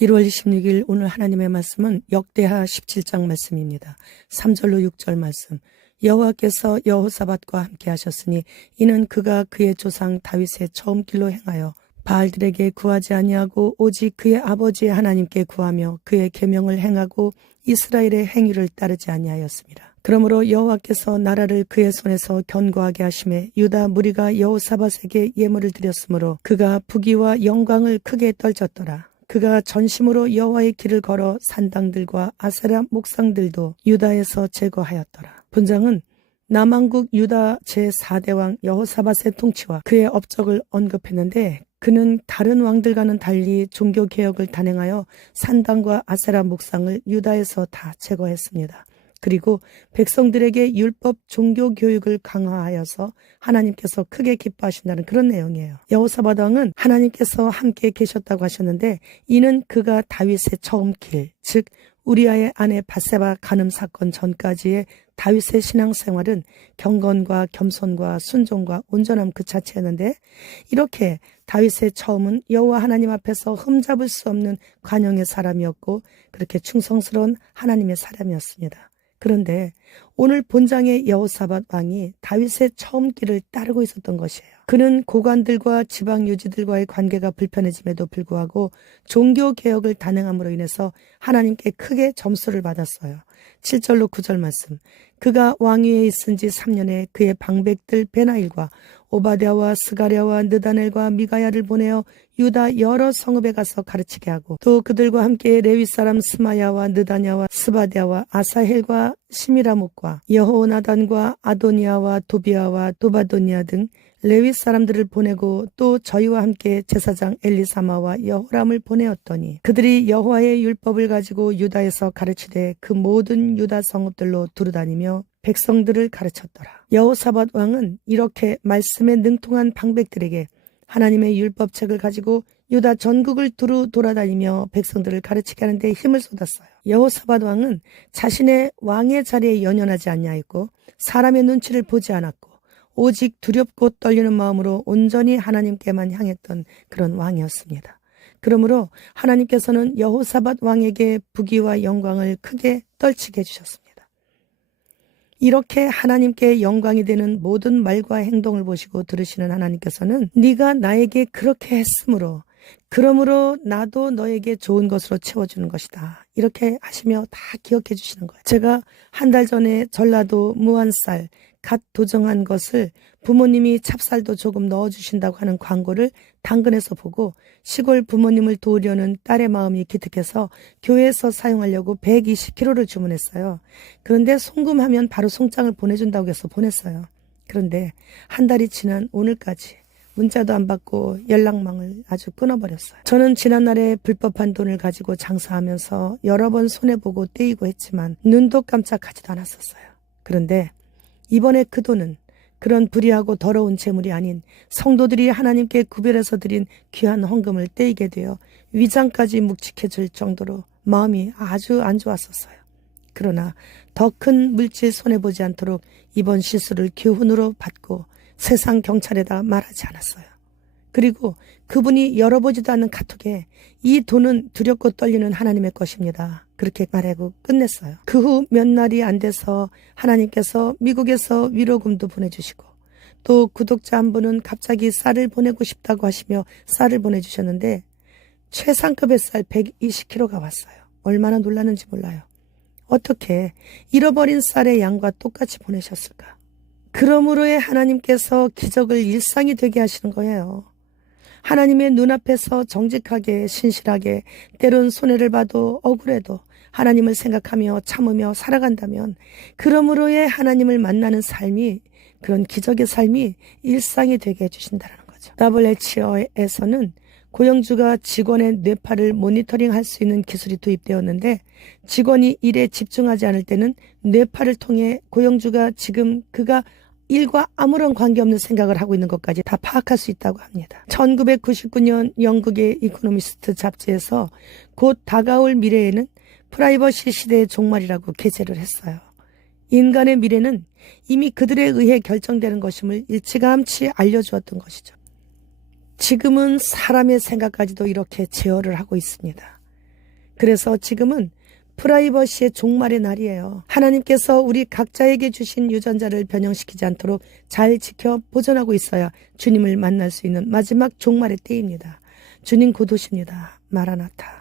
1월 26일 오늘 하나님의 말씀은 역대하 17장 말씀입니다. 3절로 6절 말씀. 여호와께서 여호사밧과 함께 하셨으니 이는 그가 그의 조상 다윗의 처음 길로 행하여 바알들에게 구하지 아니하고 오직 그의 아버지 하나님께 구하며 그의 계명을 행하고 이스라엘의 행위를 따르지 아니하였습니다. 그러므로 여호와께서 나라를 그의 손에서 견고하게 하심에 유다 무리가 여호사밧에게 예물을 드렸으므로 그가 부귀와 영광을 크게 떨쳤더라. 그가 전심으로 여호와의 길을 걸어 산당들과 아세라 목상들도 유다에서 제거하였더라. 본장은 남왕국 유다 제4대 왕 여호사밧의 통치와 그의 업적을 언급했는데 그는 다른 왕들과는 달리 종교개혁을 단행하여 산당과 아세라 목상을 유다에서 다 제거했습니다. 그리고 백성들에게 율법 종교교육을 강화하여서 하나님께서 크게 기뻐하신다는 그런 내용이에요. 여호사밧 왕은 하나님께서 함께 계셨다고 하셨는데 이는 그가 다윗의 처음 길, 즉 우리아의 아내 밧세바 간음 사건 전까지의 다윗의 신앙생활은 경건과 겸손과 순종과 온전함 그 자체였는데 이렇게 다윗의 처음은 여호와 하나님 앞에서 흠잡을 수 없는 관용의 사람이었고 그렇게 충성스러운 하나님의 사람이었습니다. 그런데 오늘 본장의 여호사밧 왕이 다윗의 처음 길을 따르고 있었던 것이에요. 그는 고관들과 지방 유지들과의 관계가 불편해짐에도 불구하고 종교개혁을 단행함으로 인해서 하나님께 크게 점수를 받았어요. 7절로 9절 말씀. 그가 왕위에 있은 지 3년에 그의 방백들 베나일과 오바댜와 스가랴와 느다넬과 미가야를 보내어 유다 여러 성읍에 가서 가르치게 하고 또 그들과 함께 레위 사람 스마야와 느다냐와 스바랴와 아사헬과 시미라목과 여호나단과 아도니아와 도비아와 도바도니아 등 레위 사람들을 보내고 또 저희와 함께 제사장 엘리사마와 여호람을 보내었더니 그들이 여호와의 율법을 가지고 유다에서 가르치되 그 모든 유다 성읍들로 두루다니며 백성들을 가르쳤더라. 여호사밧 왕은 이렇게 말씀에 능통한 방백들에게 하나님의 율법책을 가지고 유다 전국을 두루 돌아다니며 백성들을 가르치게 하는데 힘을 쏟았어요. 여호사밧 왕은 자신의 왕의 자리에 연연하지 아니하였고 사람의 눈치를 보지 않았고 오직 두렵고 떨리는 마음으로 온전히 하나님께만 향했던 그런 왕이었습니다. 그러므로 하나님께서는 여호사밧 왕에게 부귀와 영광을 크게 떨치게 해주셨습니다. 이렇게 하나님께 영광이 되는 모든 말과 행동을 보시고 들으시는 하나님께서는 네가 나에게 그렇게 했으므로 그러므로 나도 너에게 좋은 것으로 채워주는 것이다. 이렇게 하시며 다 기억해 주시는 거예요. 제가 한 달 전에 전라도 무안쌀 갓 도정한 것을 부모님이 찹쌀도 조금 넣어주신다고 하는 광고를 당근에서 보고 시골 부모님을 도우려는 딸의 마음이 기특해서 교회에서 사용하려고 120kg를 주문했어요. 그런데 송금하면 바로 송장을 보내준다고 해서 보냈어요. 그런데 한 달이 지난 오늘까지 문자도 안 받고 연락망을 아주 끊어버렸어요. 저는 지난날에 불법한 돈을 가지고 장사하면서 여러 번 손해보고 떼이고 했지만 눈도 깜짝하지도 않았었어요. 그런데 이번에 그 돈은 그런 불의하고 더러운 재물이 아닌 성도들이 하나님께 구별해서 드린 귀한 헌금을 떼이게 되어 위장까지 묵직해질 정도로 마음이 아주 안 좋았었어요. 그러나 더 큰 물질 손해보지 않도록 이번 실수를 교훈으로 받고 세상 경찰에다 말하지 않았어요. 그리고 그분이 열어보지도 않는 카톡에 이 돈은 두렵고 떨리는 하나님의 것입니다. 그렇게 말하고 끝냈어요. 그 후 몇 날이 안 돼서 하나님께서 미국에서 위로금도 보내주시고 또 구독자 한 분은 갑자기 쌀을 보내고 싶다고 하시며 쌀을 보내주셨는데 최상급의 쌀 120kg가 왔어요. 얼마나 놀랐는지 몰라요. 어떻게 잃어버린 쌀의 양과 똑같이 보내셨을까? 그러므로의 하나님께서 기적을 일상이 되게 하시는 거예요. 하나님의 눈앞에서 정직하게 신실하게 때론 손해를 봐도 억울해도 하나님을 생각하며 참으며 살아간다면 그러므로의 하나님을 만나는 삶이 그런 기적의 삶이 일상이 되게 해주신다는 거죠. WHO에서는 고용주가 직원의 뇌파를 모니터링할 수 있는 기술이 도입되었는데 직원이 일에 집중하지 않을 때는 뇌파를 통해 고용주가 지금 그가 일과 아무런 관계없는 생각을 하고 있는 것까지 다 파악할 수 있다고 합니다. 1999년 영국의 이코노미스트 잡지에서 곧 다가올 미래에는 프라이버시 시대의 종말이라고 게재를 했어요. 인간의 미래는 이미 그들에 의해 결정되는 것임을 일찌감치 알려주었던 것이죠. 지금은 사람의 생각까지도 이렇게 제어를 하고 있습니다. 그래서 지금은 프라이버시의 종말의 날이에요. 하나님께서 우리 각자에게 주신 유전자를 변형시키지 않도록 잘 지켜 보존하고 있어야 주님을 만날 수 있는 마지막 종말의 때입니다. 주님 곧 오십니다. 마라나타.